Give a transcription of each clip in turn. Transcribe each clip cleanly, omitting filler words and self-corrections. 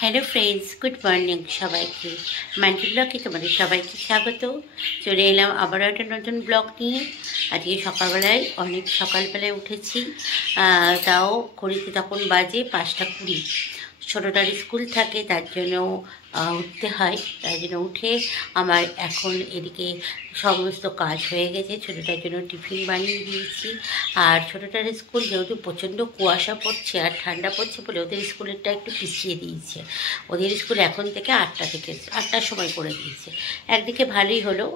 Hello friends, good morning সবাইকে। মান্টি ব্লগে তোমাদের সবাইকে স্বাগত। চলে এলাম আবারও একটা নতুন ব্লগ নিয়ে। আজকে সকালবেলায় অনেক সকালবেলায় উঠেছি, তাও ঘড়িতে তখন বাজে 5:20। ছোটোটার স্কুল থাকে, তার জন্য উঠতে হয়। তার জন্য উঠে আমার এখন এদিকে সমস্ত কাজ হয়ে গেছে। ছোটোটার জন্য টিফিন বানিয়ে দিয়েছি। আর ছোটোটার স্কুল যেহেতু প্রচণ্ড কুয়াশা পড়ছে আর ঠান্ডা পড়ছে বলে ওদের স্কুলেরটা একটু পিছিয়ে দিয়েছে। ওদের স্কুল এখন থেকে 8টার সময় করে দিয়েছে। একদিকে ভালোই হলো,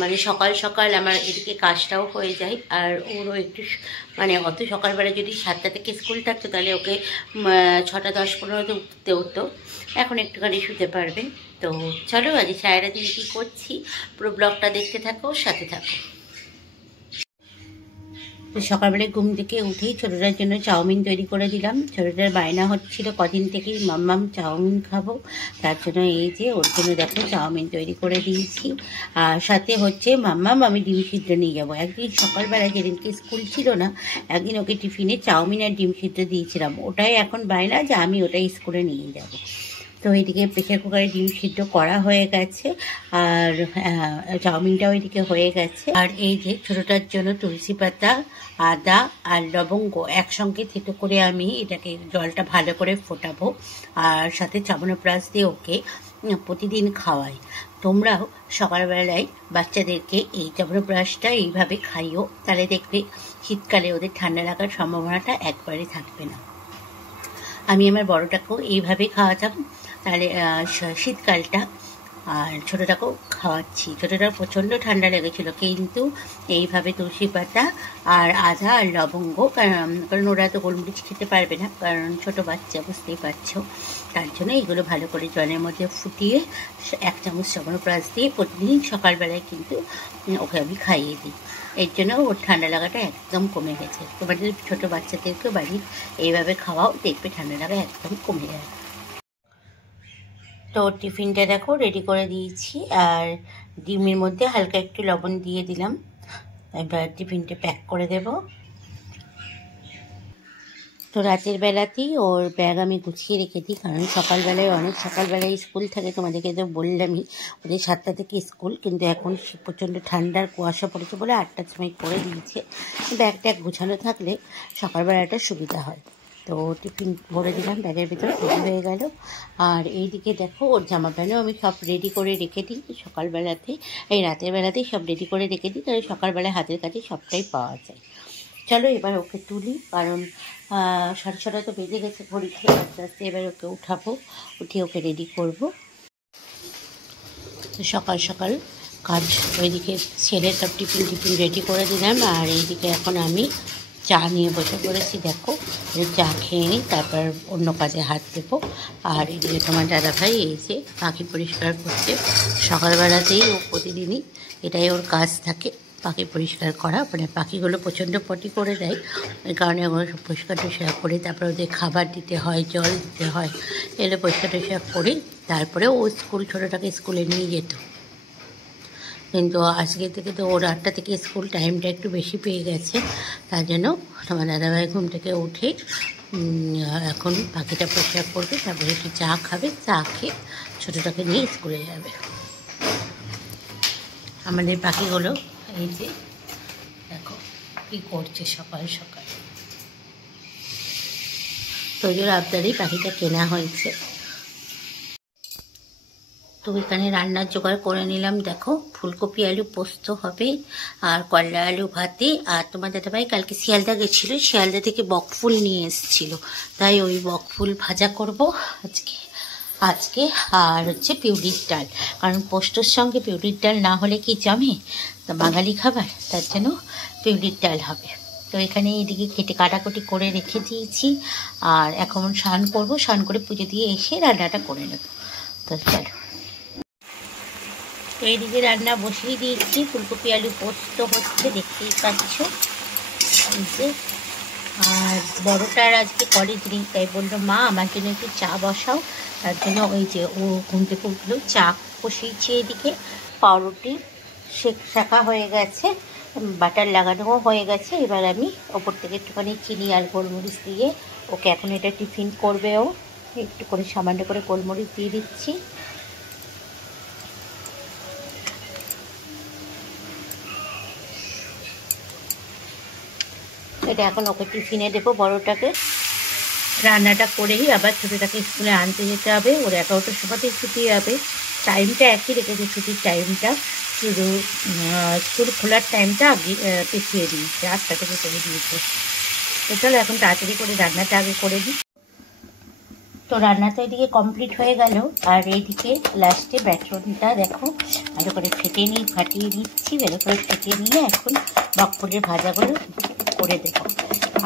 মানে সকাল সকাল আমার এদিকে কাজটাও হয়ে যায়। আর ওরও একটু মানে অত সকালবেলা যদি 7টা থেকে স্কুল থাকতো তাহলে ওকে 6টা 10-15 উঠতে হতো। এখন একটুখানি শুতে পারবে। তো চলো আজ সারাটা দিন কী করছি পুরো ব্লগটা দেখতে থাকো, সাথে থাকো। সকালবেলায় ঘুম থেকে উঠেই ছোটোটার জন্য চাউমিন তৈরি করে দিলাম। ছোটোটার বায়না হচ্ছিল কদিন থেকেই মাম্মাম চাউমিন খাবো, তার জন্য এই যে ওর জন্য দেখো চাউমিন তৈরি করে দিয়েছি। আর সাথে হচ্ছে মাম্মাম আমি ডিম সিদ্ধ নিয়ে যাবো। একদিন সকালবেলায় যেদিনকে স্কুল ছিল না, একদিন ওকে টিফিনে চাউমিন আর ডিম সিদ্ধ দিয়েছিলাম। ওটাই এখন বায়না যে আমি ওটাই স্কুলে নিয়ে যাবো। তো এইদিকে প্রেশার কুকারে ডিম সিদ্ধ করা হয়ে গেছে, আর চাউমিনটাও এদিকে হয়ে গেছে। আর এই যে ছোটোটার জন্য তুলসী পাতা, আদা আর লবঙ্গ একসঙ্গে থেতো করে আমি এটাকে জলটা ভালো করে ফোটাবো। আর সাথে চাবনপ্রাশ দিয়ে ওকে প্রতিদিন খাওয়াই। তোমরাও সকালবেলায় বাচ্চাদেরকে এই চাবনপ্রাশটা এইভাবে খাইও, তাহলে দেখবে শীতকালে ওদের ঠান্ডা লাগার সম্ভাবনাটা একবারে থাকবে না। আমি আমার বড়টাকেও এইভাবে খাওয়াতাম, তাহলে শীতকালটা। আর ছোটোটাকেও খাওয়াচ্ছি। ছোটোটার প্রচণ্ড ঠান্ডা লেগেছিল, কিন্তু এইভাবে তুলসী পাতা আর আদা আর লবঙ্গ, কারণ ওরা তো গোলমরিচ খেতে পারবে না, কারণ ছোটো বাচ্চা বুঝতেই পারছো। তার জন্য এগুলো ভালো করে জলের মধ্যে ফুটিয়ে 1 চামচ চাবনপ্রাশ দিয়ে প্রতিদিন সকালবেলায় কিন্তু ওকে আমি খাইয়ে দিই। এর জন্য ওর ঠান্ডা লাগাটা একদম কমে গেছে। তোমাদের ছোটো বাচ্চাদেরকে বাড়ির এইভাবে খাওয়াও, দেখবে ঠান্ডা লাগা একদম কমে যাবে। তো টিফিনটা দেখো রেডি করে দিয়েছি, আর ডিমের মধ্যে হালকা একটু লবণ দিয়ে দিলাম। এবার টিফিনটা প্যাক করে দেব। তো রাতের বেলাতেই ওর ব্যাগ আমি গুছিয়ে রেখে দিই, কারণ অনেক সকালবেলায় স্কুল থাকে। তোমাদেরকে তো বললামই ওদের 7টা থেকে স্কুল, কিন্তু এখন প্রচণ্ড ঠান্ডার কুয়াশা পড়েছে বলে 8টার সময় করে দিয়েছে। ব্যাগ ট্যাগ গুছানো থাকলে সকালবেলাটা সুবিধা হয়। তো টিফিন ভরে দিলাম ব্যাগের ভিতরে, রেডি হয়ে গেল। আর এইদিকে দেখো ওর জামা প্যান্টও আমি সব রেডি করে রেখে দিই সকালবেলাতে, এই রাতের বেলাতেই সব রেডি করে রেখে দিই, তাহলে সকালবেলায় হাতের কাছে সবটাই পাওয়া যায়। চলো এবার ওকে তুলি, কারণ 6:30 তো বেজে গেছে ঘড়িতে। আস্তে আস্তে এবার ওকে উঠাবো, উঠিয়ে ওকে রেডি করবো। তো সকাল সকাল কাজ, ওইদিকে ছেলের সব টিফিন রেডি করে দিলাম। আর এইদিকে এখন আমি চা নিয়ে বসে পড়েছি। দেখো চা খেয়ে নিই, তারপর অন্য কাজে হাত দেবো। আর এদিকে তোমার দাদাভাই এই যে পাখি পরিষ্কার করছে। সকালবেলাতেই ও প্রতিদিনই এটাই ওর কাজ থাকে, পাখি পরিষ্কার করা। মানে পাখিগুলো প্রচণ্ড পটি করে দেয়, ওই কারণে ওগুলো সব পরিষ্কার টরিষ্কার করে তারপরে ওদের খাবার দিতে হয়, জল দিতে হয়। এলে পরিষ্কার টরিষ্কার করে তারপরে ও ছোটোটাকে স্কুলে নিয়ে যেত। কিন্তু আজকে থেকে তো ওর 8টা থেকে স্কুল, টাইমটা একটু বেশি পেয়ে গেছে। তার জন্য আমার দাদাভাই ঘুম থেকে উঠে এখন পাখিটা পরিষ্কার করবে, তারপরে একটু চা খাবে, চা খেয়ে ছোটোটাকে নিয়ে স্কুলে যাবে। আমাদের পাখিগুলো এই যে দেখো কী করছে সকাল সকাল। তোদের আবদারেই পাখিটা কেনা হয়েছে। তো এখানে রান্নার জোগাড় করে নিলাম। দেখো ফুলকপি আলু পোস্ত হবে, আর করলা আলু ভাতে। আর তোমার দাদাভাই কালকে শিয়ালদা গেছিলো, শিয়ালদা থেকে বকফুল নিয়ে এসেছিলো, তাই ওই বকফুল ভাজা করব আজকে। আর হচ্ছে পিউলির ডাল, কারণ পোস্তর সঙ্গে পিউলির ডাল না হলে কি জমে, তা বাঙালি খাবার, তার জন্য পিউলির ডাল হবে। তো এখানে এদিকে কেটে কাটাকুটি করে রেখে দিয়েছি। আর এখন স্নান করবো, স্নান করে পুজো দিয়ে এসে রান্নাটা করে নেব। তো চলো, এইদিকে রান্না বসিয়ে দিয়েছি। ফুলকপি আলু পোস্ত হচ্ছে, দেখতেই পাচ্ছ। আর বড়টার আজকে কলেজ নেই, তাই বললো মা আমার জন্য একটু চা বসাও। তার জন্য ওই যে ও ঘুম থেকে উঠলো, চা বসিয়েছি। এদিকে পাউরুটি শেখা হয়ে গেছে, বাটার লাগানোও হয়ে গেছে। এবার আমি ওপর থেকে একটুখানি চিনি আর গোলমরিচ দিয়ে ওকে এখন এটা টিফিন করবে ও। একটু করে সামান্য করে গোলমরিচ দিয়ে দিচ্ছি। এটা এখন ওকে টিফিনে দেবো বড়টাকে। রান্নাটা করেই আবার ছোটোটাকে স্কুলে আনতে যেতে হবে। ওর 11টার সময়তেই ছুটি হবে। টাইমটা একই রেখেছে, ছুটির টাইমটা, শুধু স্কুল খোলার টাইমটা আগে পিছিয়ে দিয়েছে, 8টা থেকে করে দিয়েছে। তো চলো এখন তাড়াতাড়ি করে রান্নাটা আগে করে দিই। তো রান্না তো এদিকে কমপ্লিট হয়ে গেল, আর এইদিকে লাস্টে বেসনটা দেখো ভালো করে ফাটিয়ে নিচ্ছি। ভালো করে ফেটিয়ে নিয়ে এখন বকফুলের ভাজাগুলো করে দেবো।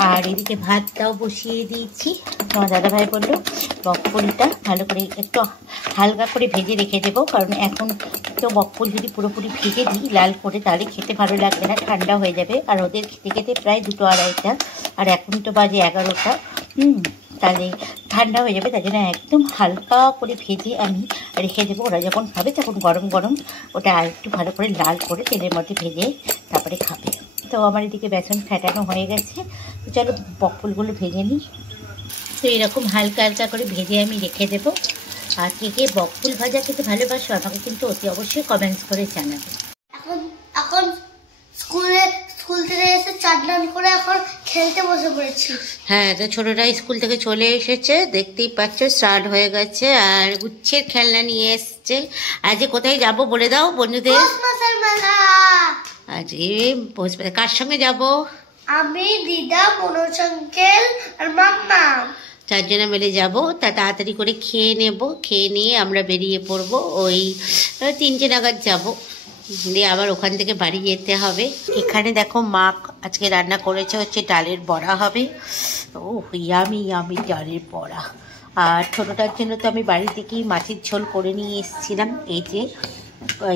আর এদিকে ভাতটাও বসিয়ে দিয়েছি। তোমার দাদাভাই বললো বকফুলটা ভালো করে একটু হালকা করে ভেজে রেখে দেবো, কারণ এখন তো বকফুল যদি পুরোপুরি ভেজে দিই লাল করে তাহলে খেতে ভালো লাগবে না, ঠান্ডা হয়ে যাবে। আর ওদের খেতে খেতে প্রায় 2-2:30, আর এখন তো বাজে 11টা। তাহলে ঠান্ডা হয়ে যাবে, তাই জন্য একদম হালকা করে ভেজে আমি রেখে দেবো। ওরা যখন খাবে তখন গরম গরম ওটা আর একটু ভালো করে লাল করে তেলের মধ্যে ভেজে তারপরে খাবে। তো আমার এদিকে বেসন ফেটানো হয়ে গেছে। তো চলো বকফুলগুলো ভেজে নিই। তো এরকম হালকা হালকা করে ভেজে আমি রেখে দেবো। আর কে কে বকফুল ভাজা খেতে ভালোবাসো আমাকে কিন্তু অতি অবশ্যই কমেন্টস করে জানাবে। এখন স্কুল থেকে এসে চাটনান করে এখন খেলতে বসে পড়েছি। হ্যাঁ, তো ছোটটা স্কুল থেকে চলে এসেছে, দেখতেই পাচ্ছ স্টার্ট হয়ে গেছে, আর গুচ্ছের খেলনা নিয়ে এসছে। আজ কোথায় যাব বলে দাও বন্ধুদের। আজকে কার সঙ্গে যাব? আমি, দিদা, মনোজ আঙ্কেল আর মাম্মা, 4 জনে মিলে যাব। তা তাড়াতাড়ি করে খেয়ে নেব, খেয়ে নিয়ে আমরা বেরিয়ে পড়বো। ওই 3টে নাগাদ যাব, দিয়ে আবার ওখান থেকে বাড়ি যেতে হবে। এখানে দেখো মা আজকে রান্না করেছে হচ্ছে ডালের বড়া হবে। ও ইয়ামি ইয়ামি ডালের বড়া। আর ছোটোটার জন্য তো আমি বাড়ি থেকেই মাছের ঝোল করে নিয়ে এসেছিলাম। এই যে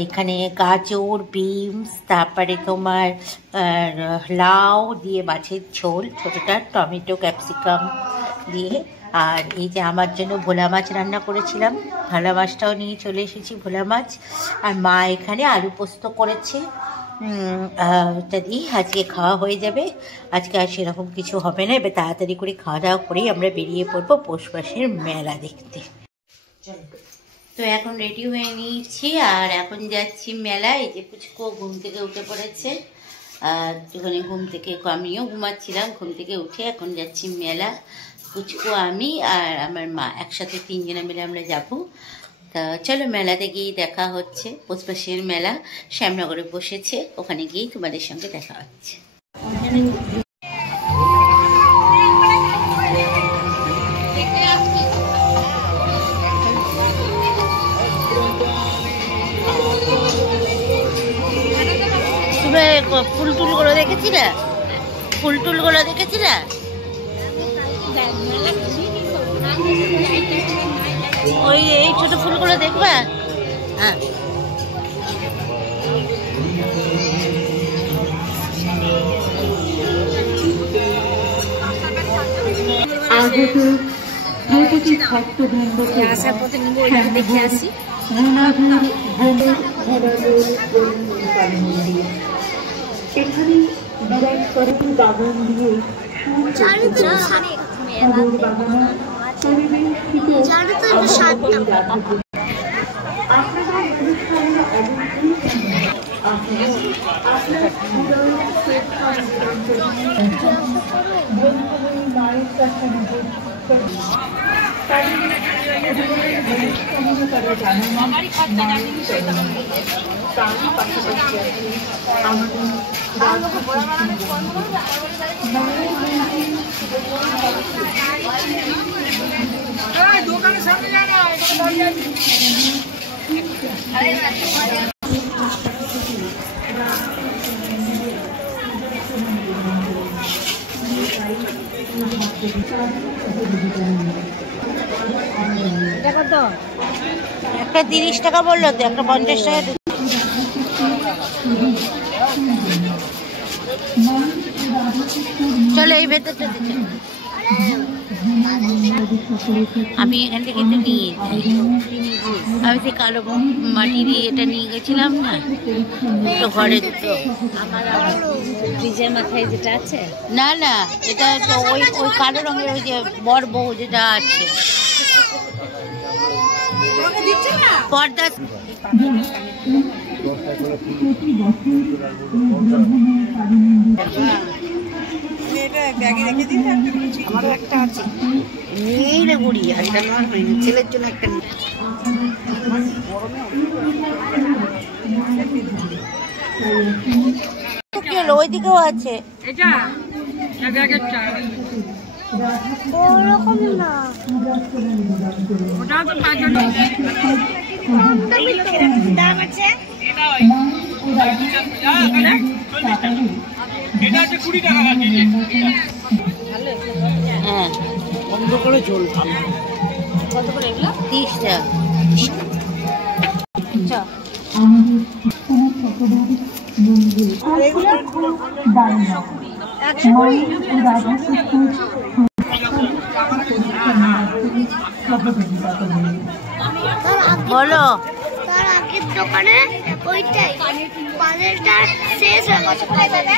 এখানে গাজর, বিনস, তারপরে তোমার লাউ দিয়ে মাছের ঝোল, ছোটোটার টমেটো ক্যাপসিকাম দিয়ে। আর এই যে আমার জন্য ভোলা মাছ রান্না করেছিলাম, ভোলা মাছটাও নিয়ে চলে এসেছি, ভোলা মাছ। আর মা এখানে আলু পোস্ত করেছে, ওটা দিয়ে আজকে খাওয়া হয়ে যাবে। আজকে আর সেরকম কিছু হবে না। এবার তাড়াতাড়ি করে খাওয়া দাওয়া করেই আমরা বেরিয়ে পড়বো পৌষ মাসের মেলা দেখতে। তো এখন রেডি হয়ে নিয়েছি আর এখন যাচ্ছি মেলা। এই যে পুচকো ঘুম থেকে উঠে পড়েছে, আর একটুখানি ঘুম থেকে আমিও ঘুমাচ্ছিলাম, ঘুম থেকে উঠে এখন যাচ্ছি মেলা। পুচকো, আমি আর আমার মা একসাথে 3 জনে মিলে আমরা যাব। তা চলো মেলাতে গিয়েই দেখা হচ্ছে। পৌষ মাসের মেলা শ্যামনগরে বসেছে, ওখানে গিয়েই তোমাদের সঙ্গে দেখা হচ্ছে। ফুল টুলগুলো দেখেছিলে? ফুল টুলগুলো দেখেছিলে? ওই এই ছোট ফুলগুলো দেখবা? হ্যাঁ, আসার পথে নিবো, দেখে আসি। এখানে বিরাট করে বাগান দিয়ে মায়ের কাছে দোকানের সামনে জানা একটা 30 টাকা বললো তো, একটা 50 টাকা। চলো এই ভেতরটা দেখে। আমি এখান থেকে তো নিয়েছি, আমি সেই কালো মাটির এটা নিয়ে গেছিলাম না, তো ঘরে দুটো। ফ্রিজের মাথায় যেটা আছে, না না, এটা তো ওই ওই কালো রঙের ওই যে বর বউ যেটা আছে পর্দা। আমারও একটা আছে, নেই রে বুড়ি, আর এটা নেওয়ার হয়নি, ছেলের জন্য একটা নেই। কি হলো, ওইদিকেও আছে। ওরকম না, দাম আছে। হ্যাঁ, বন্ধ করে ঝোল কত করে এগুলো? 30 টাকা। বলো, তার আগের দোকানে ওইটাই পানেরটা শেষ হয়ে গেছে, কোথায় যাবে?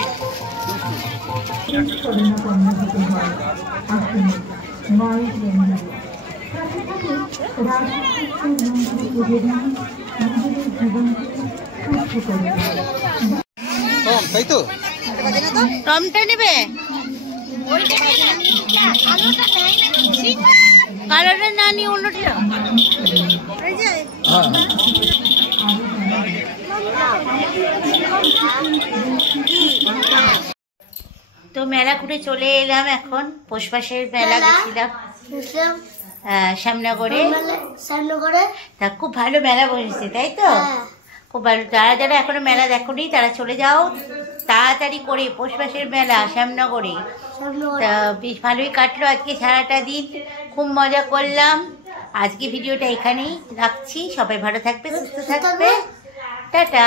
তাই তো টমটা নেবে? কালোটা না নিয়ে অন্যটা। তো মেলা ঘুরে চলে এলাম, এখন পৌষমাসের মেলা গেছিলাম শ্যামনগরে। তা খুব ভালো মেলা বসেছে, তাই তো? খুব ভালো। যারা যারা এখনো মেলা দেখোনি তারা চলে যাও তাড়াতাড়ি করে, পৌষমাসের মেলা শ্যামনগরে। তা বেশ ভালোই কাটলো আজকে সারাটা দিন, খুব মজা করলাম। আজকে ভিডিওটা এখানেই রাখছি, সবাই ভালো থাকবে, সুস্থ থাকবে, টাটা।